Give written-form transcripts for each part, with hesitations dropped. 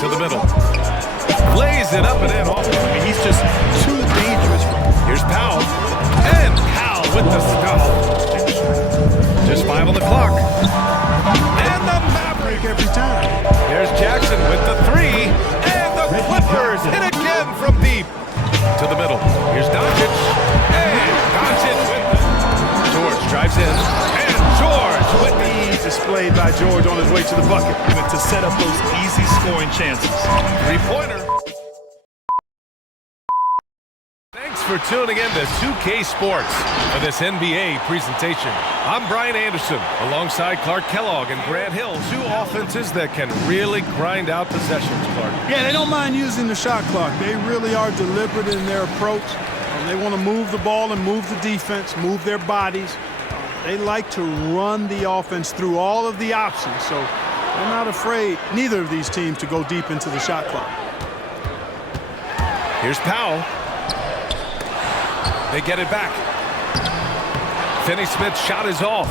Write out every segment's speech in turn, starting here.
to the middle. Lays it up and in. I mean, he's just too dangerous. Here's Powell. And Powell with the stuff. Just 5 on the clock. And the Mavericks every time. There's Jackson with the 3. And the Clippers hit again from deep. To the middle. Here's Doncic. And Doncic with the... George drives in. And George with the... Displayed by George on his way to the bucket. To set up those easy scoring chances. Three-pointer. Thanks for tuning in to 2K Sports for this NBA presentation. I'm Brian Anderson alongside Clark Kellogg and Grant Hill. Two offenses that can really grind out possessions, Clark. Yeah, they don't mind using the shot clock. They really are deliberate in their approach. They want to move the ball and move the defense, move their bodies. They like to run the offense through all of the options, so they're not afraid, neither of these teams, to go deep into the shot clock. Here's Powell. They get it back. Finney-Smith's shot is off.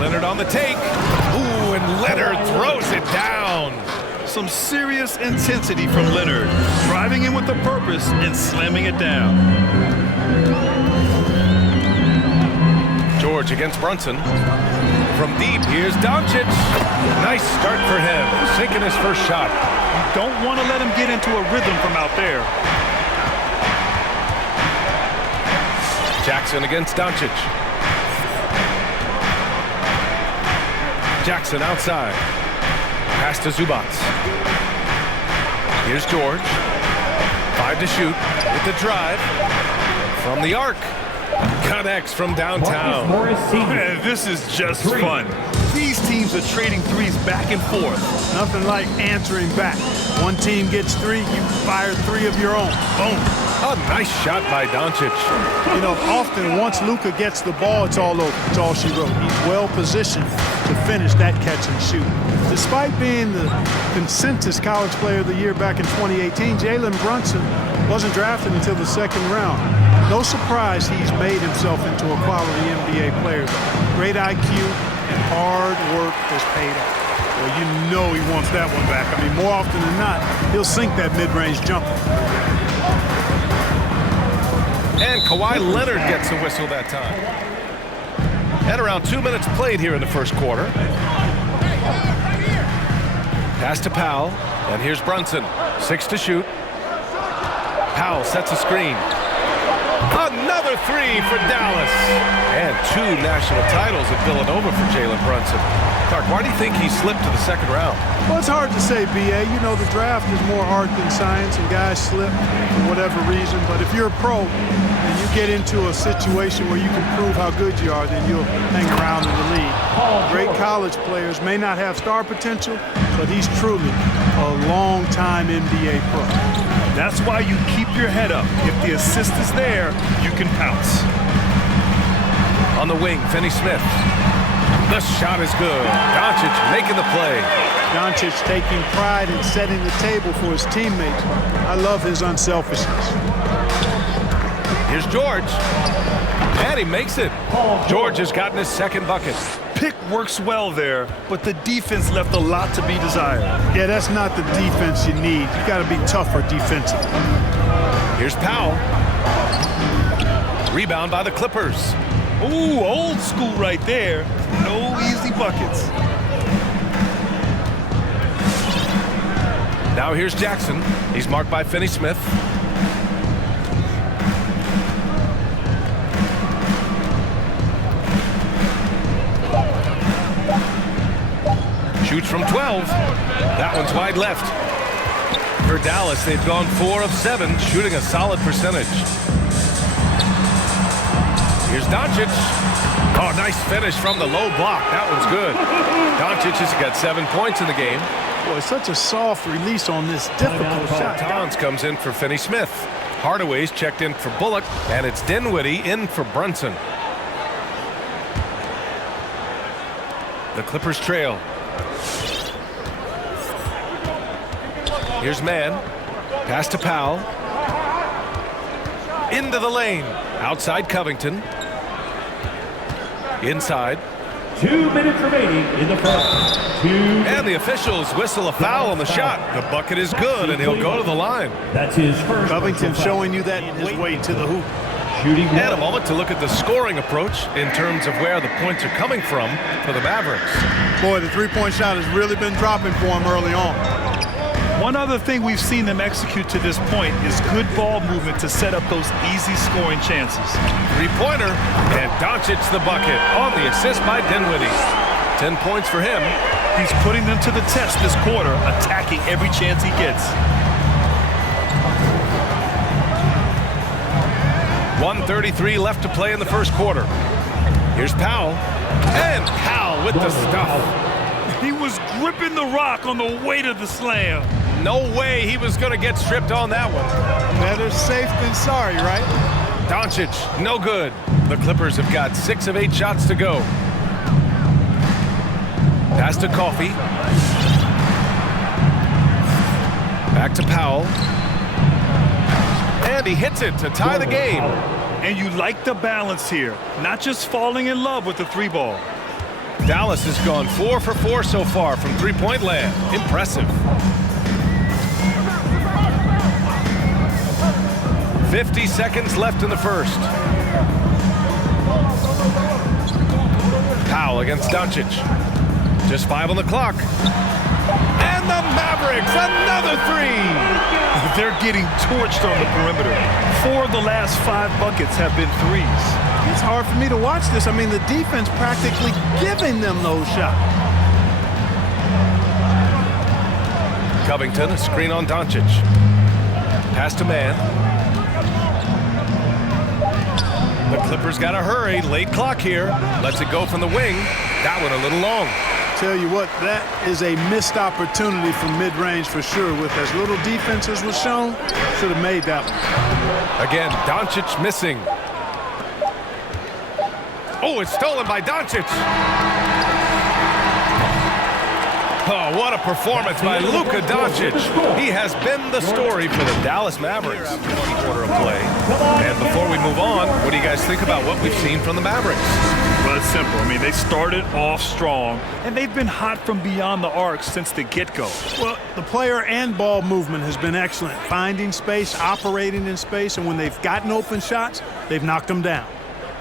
Leonard on the take. Ooh, and Leonard throws it down. Some serious intensity from Leonard, driving in with a purpose and slamming it down. George against Brunson. From deep, here's Doncic. Nice start for him, sinking his first shot. You don't want to let him get into a rhythm from out there. Jackson against Doncic. Jackson outside. Pass to Zubac. Here's George. 5 to shoot with the drive. From the arc. Connects from downtown. Man, this is just fun. These teams are trading threes back and forth. Nothing like answering back. One team gets 3, you fire 3 of your own. Boom. A nice shot by Doncic. You know, often once Luka gets the ball, it's all over. It's all she wrote. He's well positioned to finish that catch and shoot. Despite being the consensus college player of the year back in 2018, Jalen Brunson wasn't drafted until the 2nd round. No surprise he's made himself into a quality NBA player. Great IQ and hard work has paid off. Well, you know he wants that one back. I mean, more often than not, he'll sink that mid-range jumper. And Kawhi Leonard gets a whistle that time. And around 2 minutes played here in the first quarter. Pass to Powell, and here's Brunson. 6 to shoot. Powell sets a screen. Another 3 for Dallas. And 2 national titles at Villanova for Jalen Brunson. Clark, why do you think he slipped to the 2nd round? Well, it's hard to say, B.A. You know, the draft is more art than science, and guys slip for whatever reason. But if you're a pro and you get into a situation where you can prove how good you are, then you'll hang around in the league. Great college players may not have star potential, but he's truly a long-time NBA pro. That's why you keep your head up. If the assist is there, you can pounce. On the wing, Finney-Smith. The shot is good. Doncic making the play. Doncic taking pride in setting the table for his teammates. I love his unselfishness. Here's George. And he makes it. George has gotten his 2nd bucket. Pick works well there, but the defense left a lot to be desired. Yeah, that's not the defense you need. You got to be tougher defensively. Here's Powell. Rebound by the Clippers. Ooh, old school right there. No easy buckets. Now here's Jackson. He's marked by Finney-Smith. Shoots from 12. That one's wide left. For Dallas, they've gone 4 of 7, shooting a solid percentage. Here's Doncic. Oh, nice finish from the low block. That one's good. Doncic has got 7 points in the game. Boy, such a soft release on this difficult shot. Towns comes in for Finney-Smith. Hardaway's checked in for Bullock, and it's Dinwiddie in for Brunson. The Clippers trail. Here's Mann. Pass to Powell. Into the lane. Outside Covington. Inside. 2 minutes remaining in the first. And the officials whistle a foul on the shot. The bucket is good, and he'll go to the line. That's his first. Covington showing you that his way to the hoop. Shooting And a moment to look at the scoring approach in terms of where the points are coming from for the Mavericks. Boy, the three-point shot has really been dropping for him early on. One other thing we've seen them execute to this point is good ball movement to set up those easy scoring chances. Three-pointer, and Doncic the bucket on the assist by Dinwiddie. 10 points for him. He's putting them to the test this quarter, attacking every chance he gets. 1:33 left to play in the first quarter. Here's Powell, and Powell with the stuff. He was gripping the rock on the weight of the slam. No way he was going to get stripped on that one. Better safe than sorry, right? Doncic, no good. The Clippers have got 6 of 8 shots to go. Pass to Coffey. Back to Powell. And he hits it to tie the game. And you like the balance here, not just falling in love with the three ball. Dallas has gone 4 for 4 so far from three-point land. Impressive. 50 seconds left in the first. Powell against Doncic. Just 5 on the clock. And the Mavericks, another three. They're getting torched on the perimeter. 4 of the last 5 buckets have been threes. It's hard for me to watch this. I mean, the defense practically giving them those shots. Covington, a screen on Doncic. Pass to Man. The Clippers got to hurry. Late clock here. Lets it go from the wing. That one a little long. Tell you what, that is a missed opportunity from mid-range for sure. With as little defense as was shown, should have made that one. Again, Doncic missing. Oh, it's stolen by Doncic. Oh, what a performance by Luka Doncic. He has been the story for the Dallas Mavericks. Quarter of play. And before we move on, what do you guys think about what we've seen from the Mavericks? Well, it's simple. I mean, they started off strong, and they've been hot from beyond the arc since the get-go. Well, the player and ball movement has been excellent. Finding space, operating in space, and when they've gotten open shots, they've knocked them down.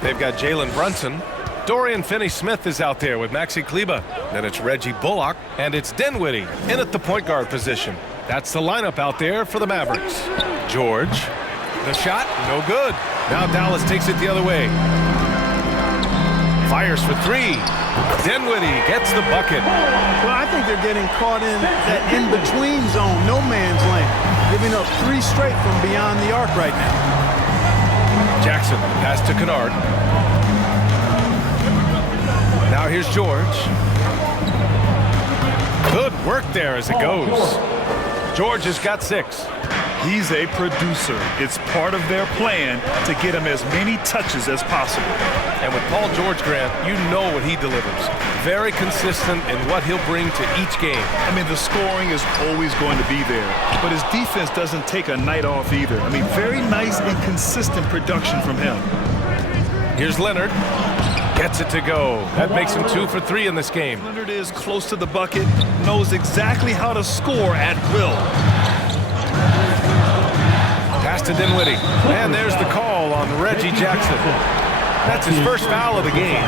They've got Jalen Brunson. Dorian Finney-Smith is out there with Maxi Kleber. Then it's Reggie Bullock, and it's Dinwiddie in at the point guard position. That's the lineup out there for the Mavericks. George, the shot, no good. Now Dallas takes it the other way. Fires for 3. Dinwiddie gets the bucket. Well, I think they're getting caught in that in-between zone, no man's land, giving up 3 straight from beyond the arc right now. Jackson, pass to Kennard. Now here's George. Good work there as it goes. George has got 6. He's a producer. It's part of their plan to get him as many touches as possible. And with Paul George, Grant, you know what he delivers. Very consistent in what he'll bring to each game. I mean, the scoring is always going to be there, but his defense doesn't take a night off either. I mean, very nice and consistent production from him. Here's Leonard. Gets it to go. That makes him 2 for 3 in this game. Leonard is close to the bucket, knows exactly how to score at will. Pass to Dinwiddie. And there's the call on Reggie Jackson. That's his first foul of the game.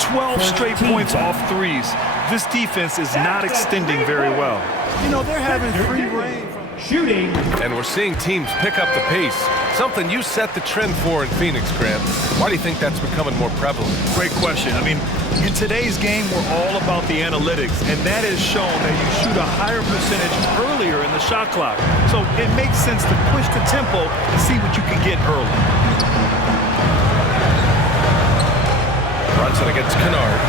12 straight points off threes. This defense is not extending very well. You know, they're having free reign. Shooting. And we're seeing teams pick up the pace. Something you set the trend for in Phoenix, Grant. Why do you think that's becoming more prevalent? Great question. I mean, in today's game, we're all about the analytics, and that has shown that you shoot a higher percentage earlier in the shot clock. So it makes sense to push the tempo and see what you can get early. Brunson against Kennard.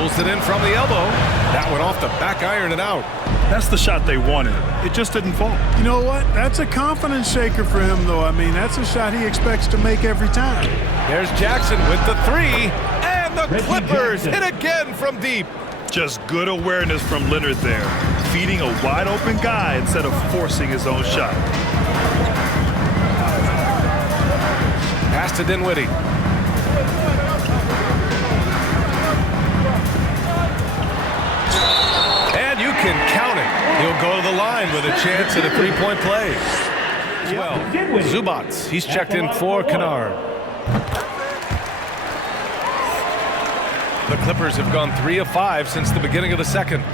Pulls it in from the elbow. That went off the back iron and out. That's the shot they wanted. It just didn't fall. You know what? That's a confidence shaker for him, though. I mean, that's a shot he expects to make every time. There's Jackson with the 3. And the Clippers hit again from deep. Just good awareness from Leonard there. Feeding a wide-open guy instead of forcing his own shot. Pass to Dinwiddie. He'll go to the line with a chance at a three-point play. 12. Zubats. He's checked in for Kennard. The Clippers have gone 3 of 5 since the beginning of the second.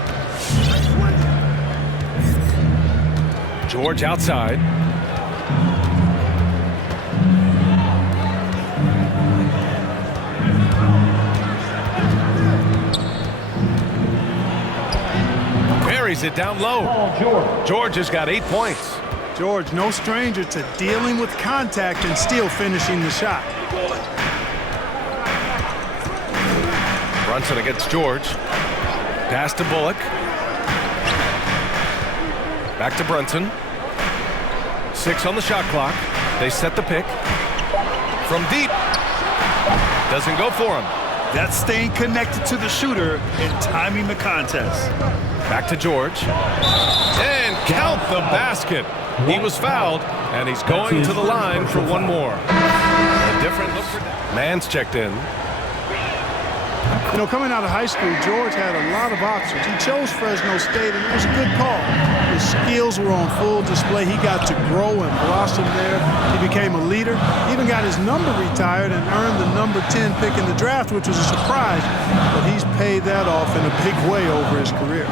George outside. Buries it down low. George has got 8 points. George, no stranger to dealing with contact and still finishing the shot. Brunson against George. Pass to Bullock. Back to Brunson. 6 on the shot clock. They set the pick. From deep. Doesn't go for him. That's staying connected to the shooter and timing the contest. Back to George. And count the basket. He was fouled, and he's going to the line for one more. A different look for Mann's checked in. You know, coming out of high school, George had a lot of options. He chose Fresno State, and it was a good call. His skills were on full display. He got to grow and blossom there. He became a leader. He even got his number retired and earned the number 10 pick in the draft, which was a surprise. But he's paid that off in a big way over his career.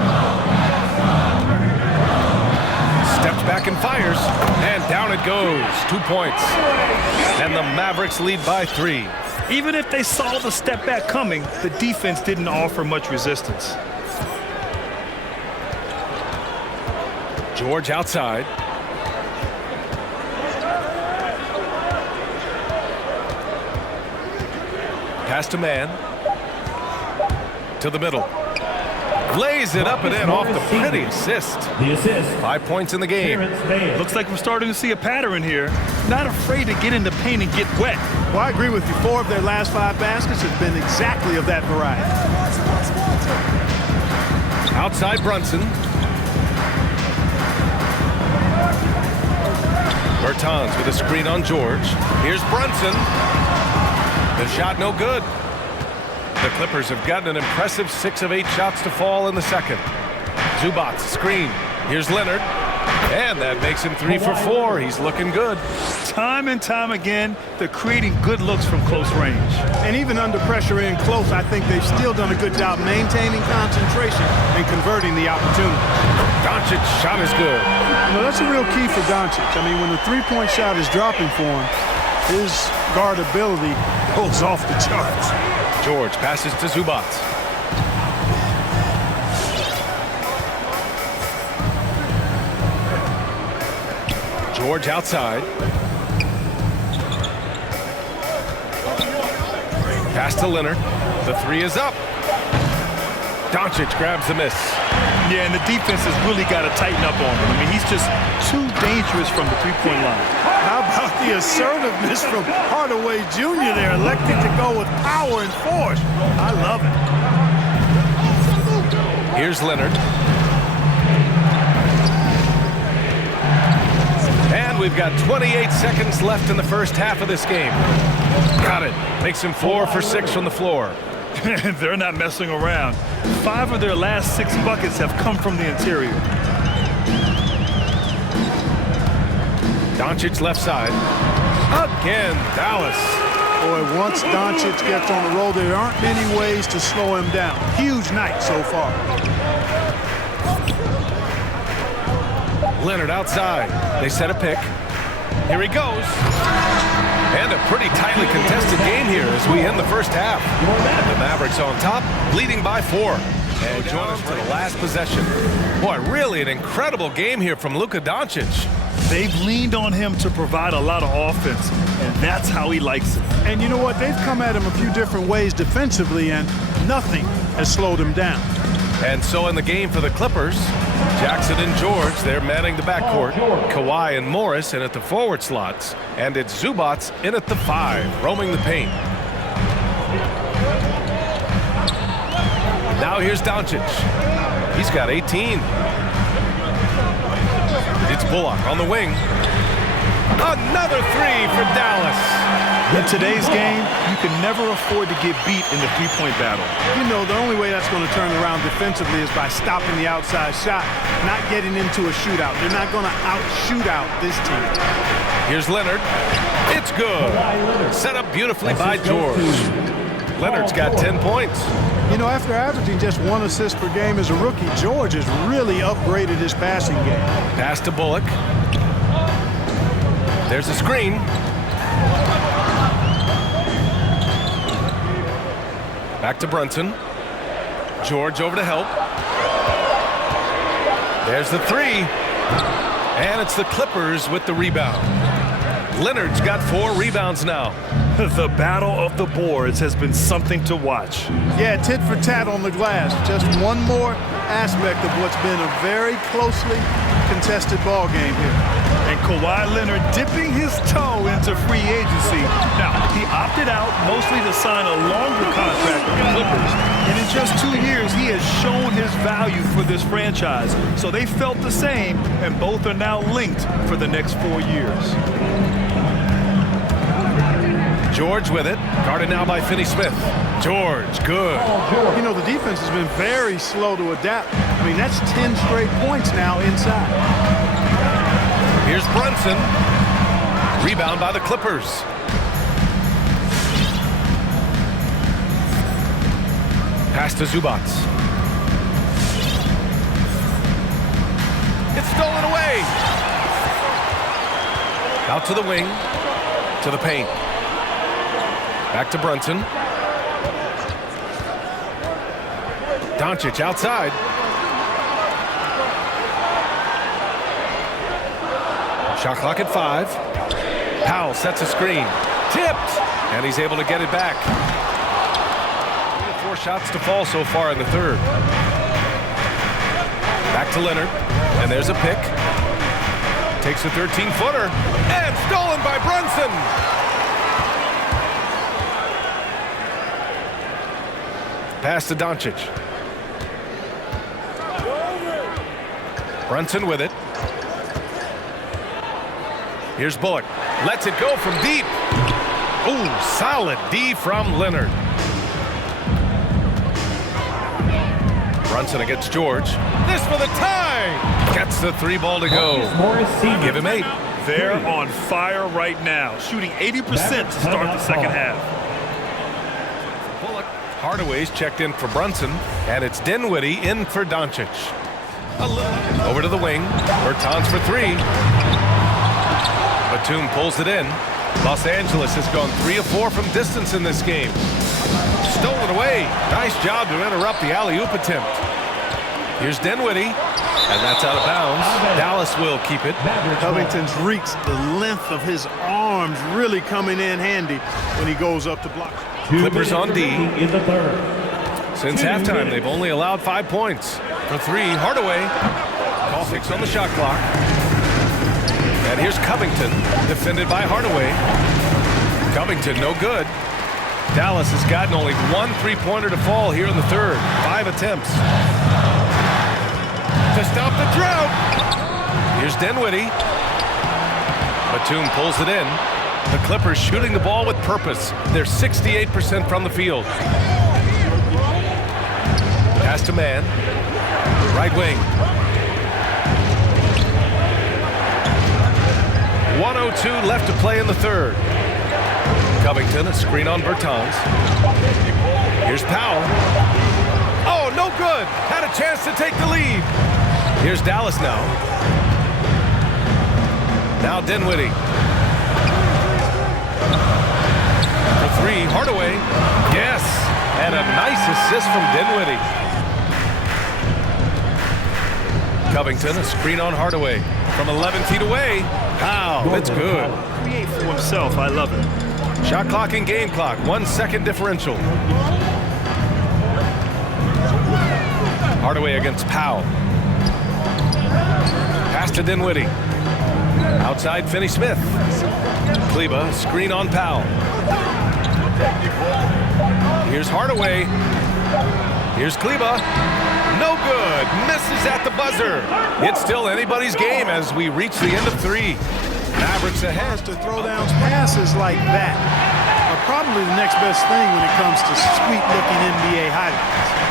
Steps back and fires, and down it goes. 2 points. And the Mavericks lead by 3. Even if they saw the step back coming, the defense didn't offer much resistance. George outside. Pass to Mann. To the middle. Lays it up and in off the pretty assist. The assist. 5 points in the game. Looks like we're starting to see a pattern here. Not afraid to get in the paint and get wet. Well, I agree with you. 4 of their last 5 baskets have been exactly of that variety. Outside Brunson. Bertans with a screen on George. Here's Brunson. The shot no good. The Clippers have gotten an impressive 6 of 8 shots to fall in the second. Zubats screen. Here's Leonard. And that makes him 3 for 4. He's looking good. Time and time again, they're creating good looks from close range. And even under pressure in close, I think they've still done a good job maintaining concentration and converting the opportunity. Doncic's shot is good. You know, that's a real key for Doncic. I mean, when the three-point shot is dropping for him, his guardability goes off the charts. George passes to Zubats. George outside. Pass to Leonard. The 3 is up. Doncic grabs the miss. Yeah, and the defense has really got to tighten up on him. I mean, he's just too dangerous from the three-point line. How about the assertiveness from Hardaway Jr. there, electing to go with power and force? I love it. Here's Leonard. And we've got 28 seconds left in the first half of this game. Got it. Makes him 4 for 6 from the floor. They're not messing around. 5 of their last 6 buckets have come from the interior. Doncic left side. Again, Dallas. Boy, once Doncic gets on the roll, there aren't many ways to slow him down. Huge night so far. Leonard outside. They set a pick. Here he goes. And a pretty tightly contested game here as we end the first half. The Mavericks on top, leading by 4. And join us for the last possession. Boy, really an incredible game here from Luka Doncic. They've leaned on him to provide a lot of offense, and that's how he likes it. And you know what? They've come at him a few different ways defensively, and nothing has slowed him down. And so in the game for the Clippers, Jackson and George, they're manning the backcourt. Kawhi and Morris in at the forward slots. And it's Zubats in at the 5, roaming the paint. Now here's Doncic. He's got 18. It's Bullock on the wing. Another 3 for Dallas. In today's game, you can never afford to get beat in the three-point battle. You know, the only way that's going to turn around defensively is by stopping the outside shot, not getting into a shootout. They're not going to out-shoot out this team. Here's Leonard. It's good. Set up beautifully by George. Leonard's got 10 points. You know, after averaging just 1 assist per game as a rookie, George has really upgraded his passing game. Pass to Bullock. There's a screen. Back to Brunson. George over to help. There's the three. And it's the Clippers with the rebound. Leonard's got 4 rebounds now. The battle of the boards has been something to watch. Yeah, tit for tat on the glass. Just one more aspect of what's been a very closely contested ball game here. And Kawhi Leonard dipping his toe into free agency. Now, he opted out mostly to sign a longer contract with the Clippers. And in just 2 years, he has shown his value for this franchise. So they felt the same, and both are now linked for the next 4 years. George with it. Guarded now by Finney-Smith. George, good. You know, the defense has been very slow to adapt. I mean, that's 10 straight points now inside. Here's Brunson. Rebound by the Clippers. Pass to Zubac. It's stolen away. Out to the wing. To the paint. Back to Brunson. Doncic outside. Shot clock at 5. Powell sets a screen. Tipped. And he's able to get it back. 4 shots to fall so far in the third. Back to Leonard. And there's a pick. Takes a 13-footer. And stolen by Brunson. Pass to Doncic. Brunson with it. Here's Bullock. Lets it go from deep. Ooh, solid D from Leonard. Brunson against George. This for the tie. Gets the 3 ball to go. Give him 8. They're on fire right now, shooting 80% to start the second half. Bullock. Hardaway's checked in for Brunson, and it's Dinwiddie in for Doncic. Over to the wing. Bertans for 3. Batum pulls it in. Los Angeles has gone 3 of 4 from distance in this game. Stolen away. Nice job to interrupt the alley-oop attempt. Here's Dinwiddie, and that's out of bounds. Dallas will keep it. Covington's reach, the length of his arms really coming in handy when he goes up to block. Clippers on D. In the third. Since halftime, they've only allowed 5 points. For 3, Hardaway. Call 6 on the shot clock. And here's Covington, defended by Hardaway. Covington, no good. Dallas has gotten only 1 3-pointer to fall here in the third. 5 attempts. To stop the drought. Here's Dinwiddie. Batum pulls it in. The Clippers shooting the ball with purpose. They're 68% from the field. Pass to Man. Right wing. 1:02 left to play in the third. Covington, a screen on Bertans. Here's Powell. Oh, no good. Had a chance to take the lead. Here's Dallas now. Now Dinwiddie. For 3, Hardaway. Yes, and a nice assist from Dinwiddie. Covington, a screen on Hardaway. From 11 feet away. Wow, that's good. Create for himself. I love it. Shot clock and game clock. 1 second differential. Hardaway against Powell. Pass to Dinwiddie. Outside Finney-Smith. Kleba, screen on Powell. Here's Hardaway. Here's Kleba. No good. Misses at the buzzer. It's still anybody's game as we reach the end of 3. Mavericks ahead. To throw down passes like that. probably the next best thing when it comes to sweet-looking NBA highlights.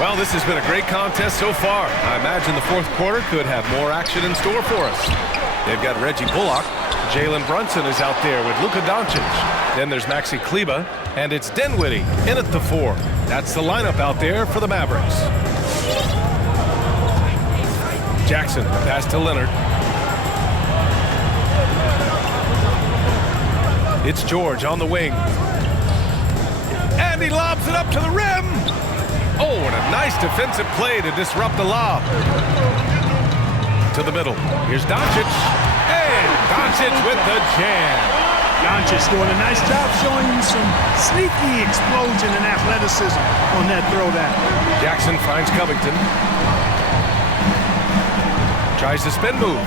Well, this has been a great contest so far. I imagine the fourth quarter could have more action in store for us. They've got Reggie Bullock. Jalen Brunson is out there with Luka Doncic. Then there's Maxi Kleber, and it's Dinwiddie in at the 4. That's the lineup out there for the Mavericks. Jackson, pass to Leonard. It's George on the wing. And he lobs it up to the rim. Oh, and a nice defensive play to disrupt the lob. To the middle. Here's Doncic. And Doncic with the jam. Doncic doing a nice job showing you some sneaky explosion and athleticism on that throwdown. Jackson finds Covington. Tries the spin move.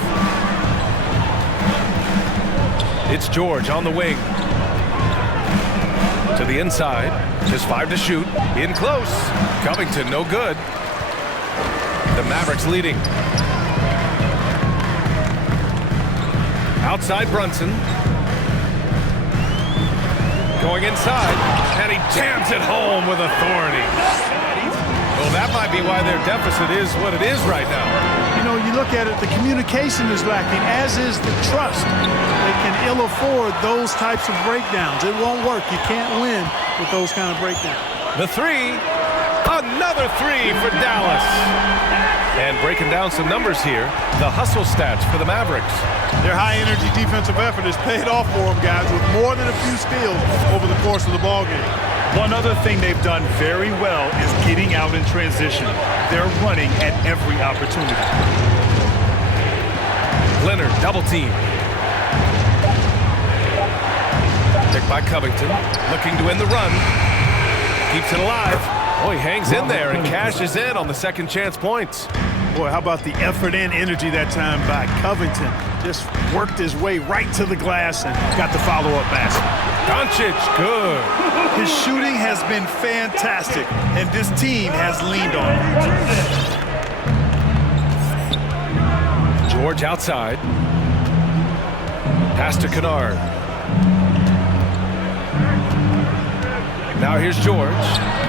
It's George on the wing. To the inside. Just 5 to shoot. In close. Covington no good. The Mavericks leading. Outside Brunson. Going inside. And he jams it home with authority. Well, that might be why their deficit is what it is right now. You know, you look at it, the communication is lacking, as is the trust. They can ill afford those types of breakdowns. It won't work. You can't win with those kind of breakdowns. The 3. Another 3 for Dallas. And breaking down some numbers here, the hustle stats for the Mavericks. Their high-energy defensive effort has paid off for them, guys, with more than a few steals over the course of the ballgame. One other thing they've done very well is getting out in transition. They're running at every opportunity. Leonard, double team. Picked by Covington, looking to end the run. Keeps it alive. Oh, he hangs in there and cashes in on the second chance points. Boy, how about the effort and energy that time by Covington? Just worked his way right to the glass and got the follow-up basket. Doncic, good. His shooting has been fantastic, and this team has leaned on him. George outside. Pass to Kennard. Now here's George.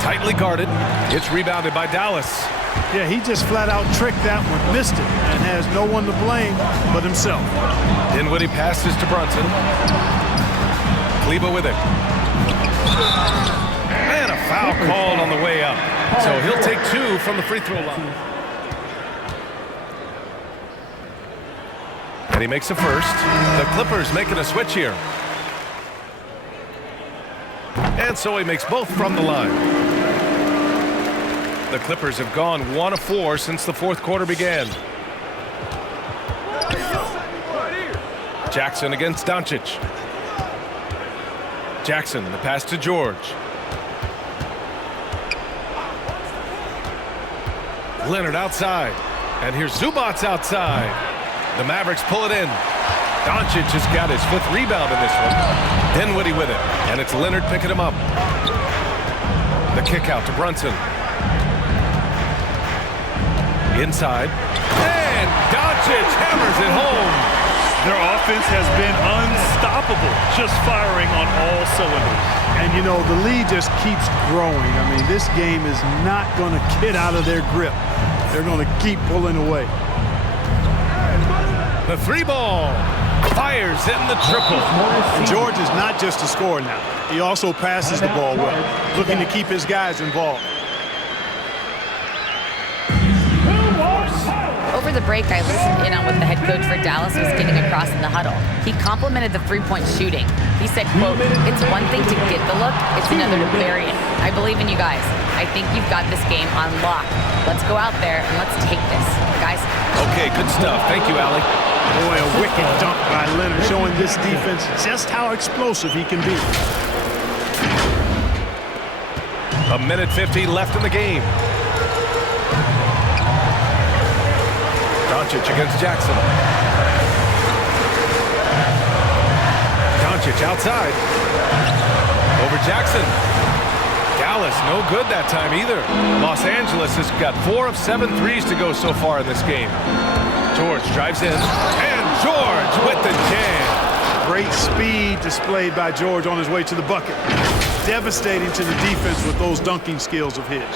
Tightly guarded. It's rebounded by Dallas. Yeah, he just flat out tricked that one, missed it, and has no one to blame but himself. Dinwiddie passes to Brunson. Kleber with it. And a foul called on the way up. So he'll take 2 from the free throw line. And he makes a first. The Clippers making a switch here. And so he makes both from the line. The Clippers have gone 1 of 4 since the fourth quarter began. Jackson against Doncic. Jackson, the pass to George. Leonard outside. And here's Zubac's outside. The Mavericks pull it in. Doncic has got his 5th rebound in this one. Dinwiddie with it. And it's Leonard picking him up. The kick out to Brunson. Inside. And Doncic hammers it home. Their offense has been unstoppable, just firing on all cylinders. And, you know, the lead just keeps growing. I mean, this game is not going to get out of their grip. They're going to keep pulling away. The 3 ball. Fires in the triple. And George is not just a scorer now. He also passes the ball well, looking to keep his guys involved. Over the break, I listened in on what the head coach for Dallas was getting across in the huddle. He complimented the three-point shooting. He said, quote, "It's one thing to get the look, it's another to bury it. I believe in you guys. I think you've got this game on lock. Let's go out there and let's take this, guys." Okay, good stuff. Thank you, Allie. Boy, a wicked dunk by Leonard, showing this defense just how explosive he can be. 1:50 left in the game. Doncic against Jackson. Doncic outside. Over Jackson. Dallas, no good that time either. Los Angeles has got 4 of 7 threes to go so far in this game. George drives in. And George with the jam. Great speed displayed by George on his way to the bucket. Devastating to the defense with those dunking skills of his.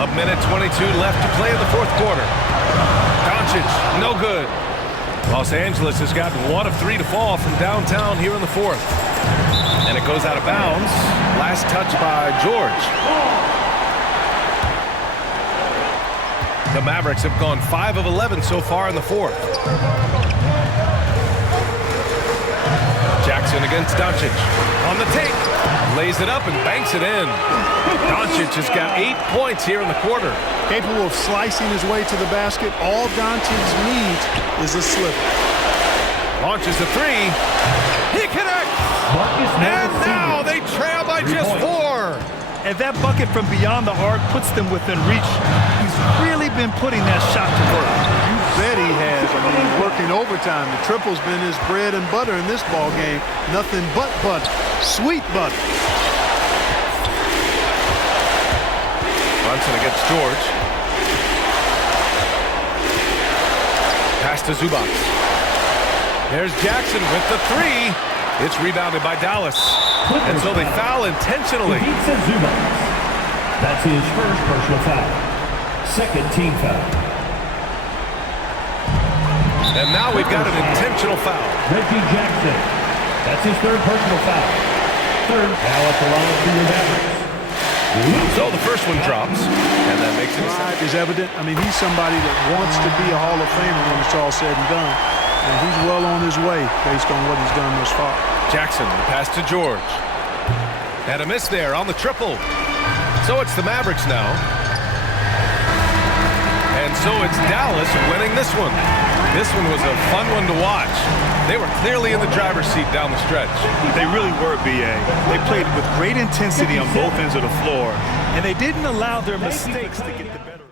A minute 22 left to play in the fourth quarter. Doncic, no good. Los Angeles has gotten 1 of 3 to fall from downtown here in the fourth. And it goes out of bounds. Last touch by George. The Mavericks have gone 5 of 11 so far in the fourth. Jackson against Doncic. On the take. Lays it up and banks it in. Doncic has got 8 points here in the quarter. Capable of slicing his way to the basket. All Doncic needs is a slip. Launches the three. He connects. And now they trail by just 4. And that bucket from beyond the arc puts them within reach. He's really been putting that shot to work. You bet he has. I mean, he's working overtime. The triple's been his bread and butter in this ball game. Nothing but butter. Sweet butter. Brunson against George. Pass to Zubac. There's Jackson with the 3. It's rebounded by Dallas. And so they foul intentionally. That's his first personal foul. Second team foul. And now we've got an intentional foul. Reggie Jackson. That's his third personal foul. Third foul at the line for your Mavericks. So the first one drops, and that makes it Pride is evident. I mean, he's somebody that wants to be a Hall of Famer when it's all said and done. And he's well on his way based on what he's done thus far. Jackson, the pass to George. And a miss there on the triple. So it's the Mavericks now. And so it's Dallas winning this one. This one was a fun one to watch. They were clearly in the driver's seat down the stretch. They really were, B.A. They played with great intensity on both ends of the floor, and they didn't allow their mistakes to get the better.